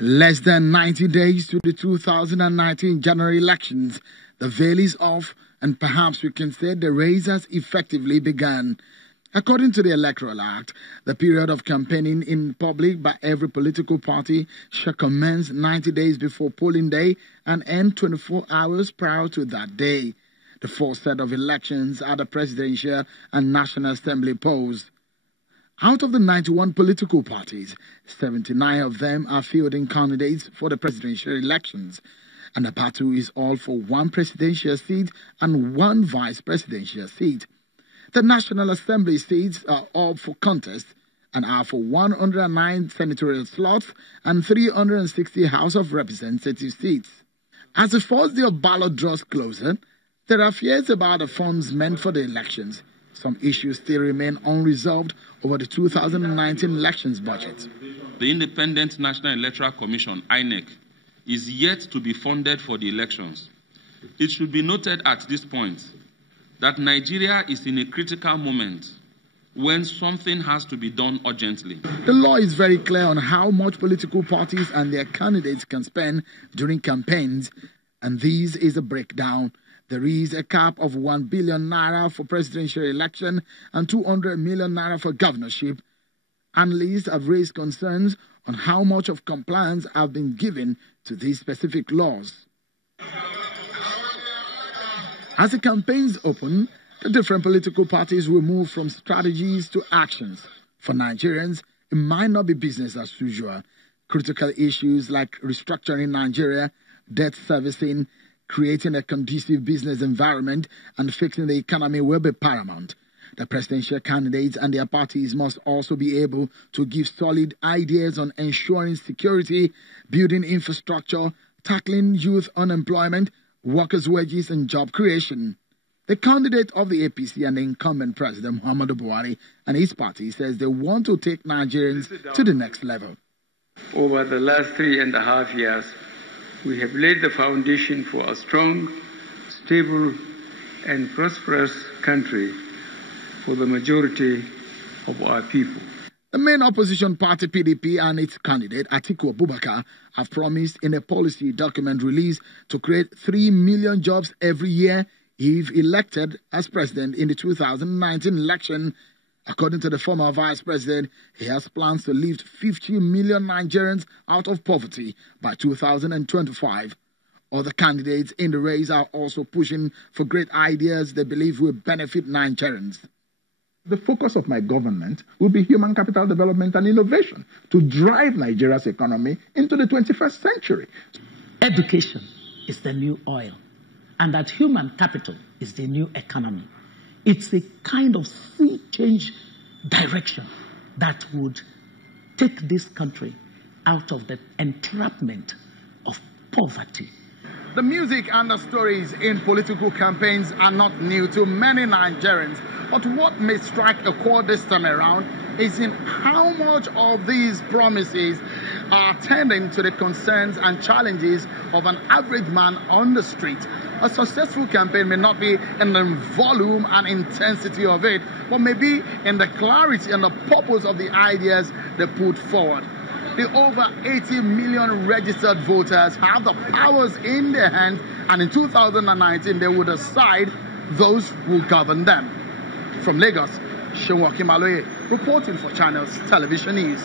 Less than 90 days to the 2019 general elections, the veil is off, and perhaps we can say the race has effectively begun. According to the Electoral Act, the period of campaigning in public by every political party shall commence 90 days before polling day and end 24 hours prior to that day. The first set of elections are the presidential and National Assembly polls. Out of the 91 political parties, 79 of them are fielding candidates for the presidential elections, and the battle is all for one presidential seat and one vice presidential seat. The National Assembly seats are all for contest and are for 109 senatorial slots and 360 House of Representatives seats. As the first day of ballot draws closer, there are fears about the funds meant for the elections. Some issues still remain unresolved over the 2019 elections budget. The Independent National Electoral Commission, INEC, is yet to be funded for the elections. It should be noted at this point that Nigeria is in a critical moment when something has to be done urgently. The law is very clear on how much political parties and their candidates can spend during campaigns, and this is a breakdown. There is a cap of 1 billion naira for presidential election and 200 million naira for governorship. Analysts have raised concerns on how much of compliance have been given to these specific laws. As the campaigns open, the different political parties will move from strategies to actions. For Nigerians, it might not be business as usual. Critical issues like restructuring Nigeria, debt servicing, creating a conducive business environment, and fixing the economy will be paramount. The presidential candidates and their parties must also be able to give solid ideas on ensuring security, building infrastructure, tackling youth unemployment, workers' wages, and job creation. The candidate of the APC and the incumbent President Muhammadu Buhari and his party says they want to take Nigerians to the next level. Over the last 3.5 years, we have laid the foundation for a strong, stable, and prosperous country for the majority of our people. The main opposition party, PDP, and its candidate, Atiku Abubakar, have promised in a policy document released to create 3 million jobs every year if elected as president in the 2019 election. According to the former vice president, he has plans to lift 50 million Nigerians out of poverty by 2025. Other candidates in the race are also pushing for great ideas they believe will benefit Nigerians. The focus of my government will be human capital development and innovation to drive Nigeria's economy into the 21st century. Education is the new oil, and that human capital is the new economy. It's a kind of sea change direction that would take this country out of the entrapment of poverty. The music and the stories in political campaigns are not new to many Nigerians, but what may strike a chord this time around is in how much of these promises are tending to the concerns and challenges of an average man on the street. A successful campaign may not be in the volume and intensity of it, but maybe in the clarity and the purpose of the ideas they put forward. The over 80 million registered voters have the powers in their hands, and in 2019 they will decide those who govern them. From Lagos, Seun Akimaloye reporting for Channels Television News.